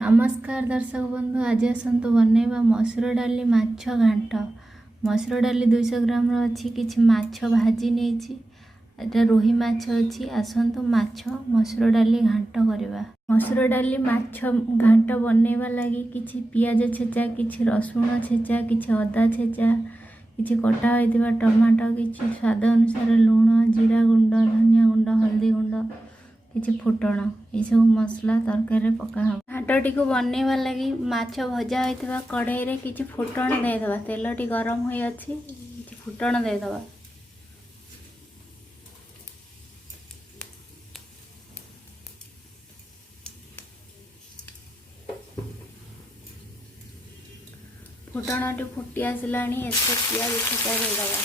नमस्कार दर्शक बंधु, आज आसतु बनैबा मसूर डाली माछ घांट। मसूर डाली 200 ग्राम अच्छी किछि माछ भाजी नहीं। एटा रोही माछ अच्छी। आसतु माछ मसूर डाली घांट करवा। मसूर डाली माछ घांट बनैबा लगी किछि पियाज छेचा, किछि रसुण छेचा, किछि अदा छेचा, किछि कटा होइतिबा टमाटो, किछि स्वाद अनुसार लूण, जीरा गुंड, धनिया गुंड, हल्दी गुंड, किछि फुटण ये सब मसला तरकारी पका हम। घाटटी को बनैबा लगी माछ भजा होइतिबा कढ़ाई रे किछि फुटण दे दबा। तेलटी गरम होई अछि, किछि फुटण दे दबा। फुटणटी फुटी आसलानी, एते पियाज छेचा दे दबा।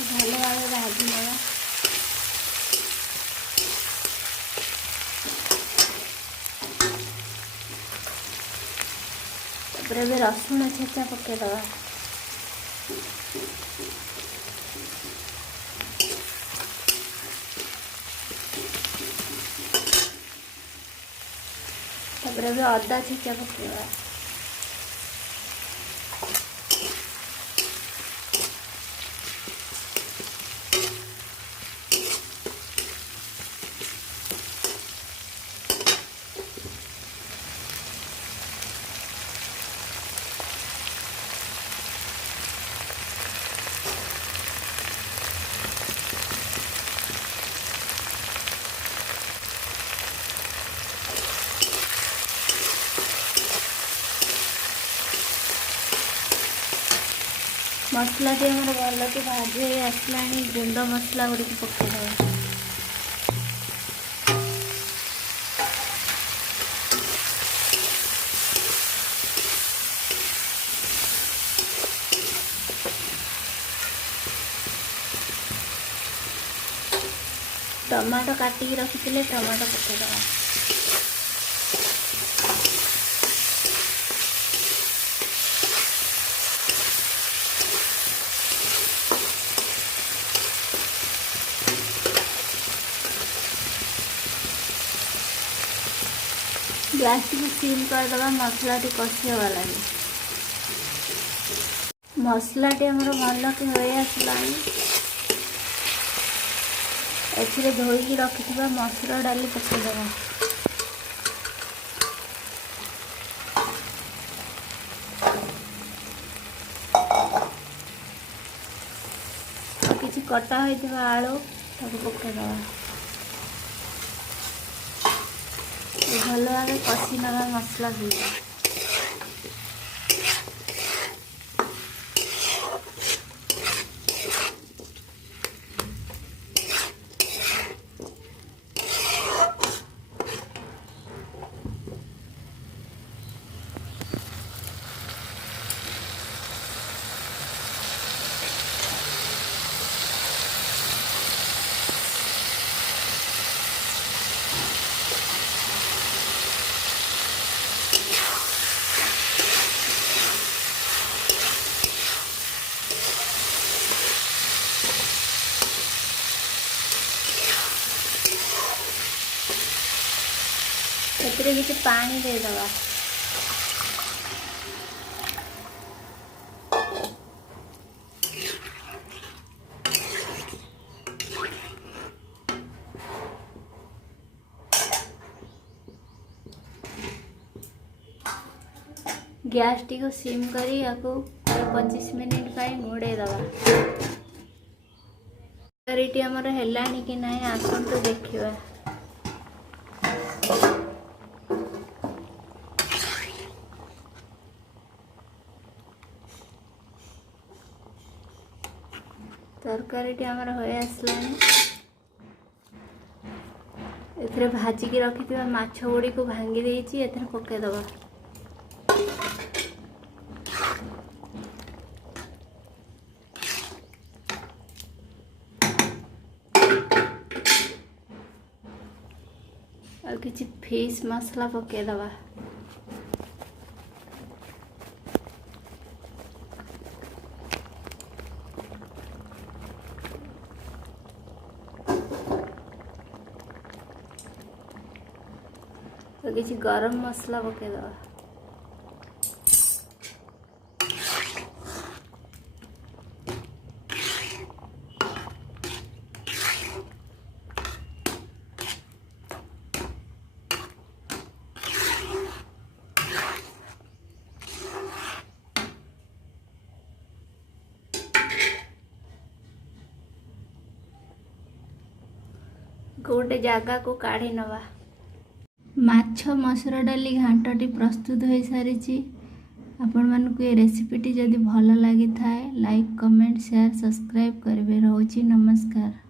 भल भाव भाजी नवा। रसुण छेचा पकेदवा। अदा छेचा पकेदवा। मसला टी हमारे भल के भाजी आसला, गुंड मसला गुड़ी पकेदवा। टमाटो काटिकी रखी टमाटो पकेदवा। गैस टी सीम करदे, मसला टी कषी हवा लगे। मसला टी हमर भल के हो आसला। एथिरे धोईकी रखिथिबा मसूर डाली पकेदवा। किछि कटा होइथिबा आलू ताको पकेदवा। भल भाव कषि नवा मसला सहित। एतिरे किछि पानी दे दबा। गैस टी को सिम करी याको 25 मिनिट पाई घोड़े दबा। तरीटी हमर हेलानी कि नहीं आसंतु देखिबा। तरकारी आमर हो आसलानी। एथिरे भाजिकी रखिथिबा माछ गुड़ी को भांगी देइछि, एथिरे पकेदबा। और किछि फिश मसला पकेदबा। तो किसी गरम मसला पकेदवा। गोटे जगह को काढ़ी नवा। माछ मसूर डाली घांटटी प्रस्तुत हो सारी। आपण मानक ये रेसिपीटी जदि भल लगी थाए लाइक कमेंट शेयर सब्सक्राइब करेंगे। रोची नमस्कार।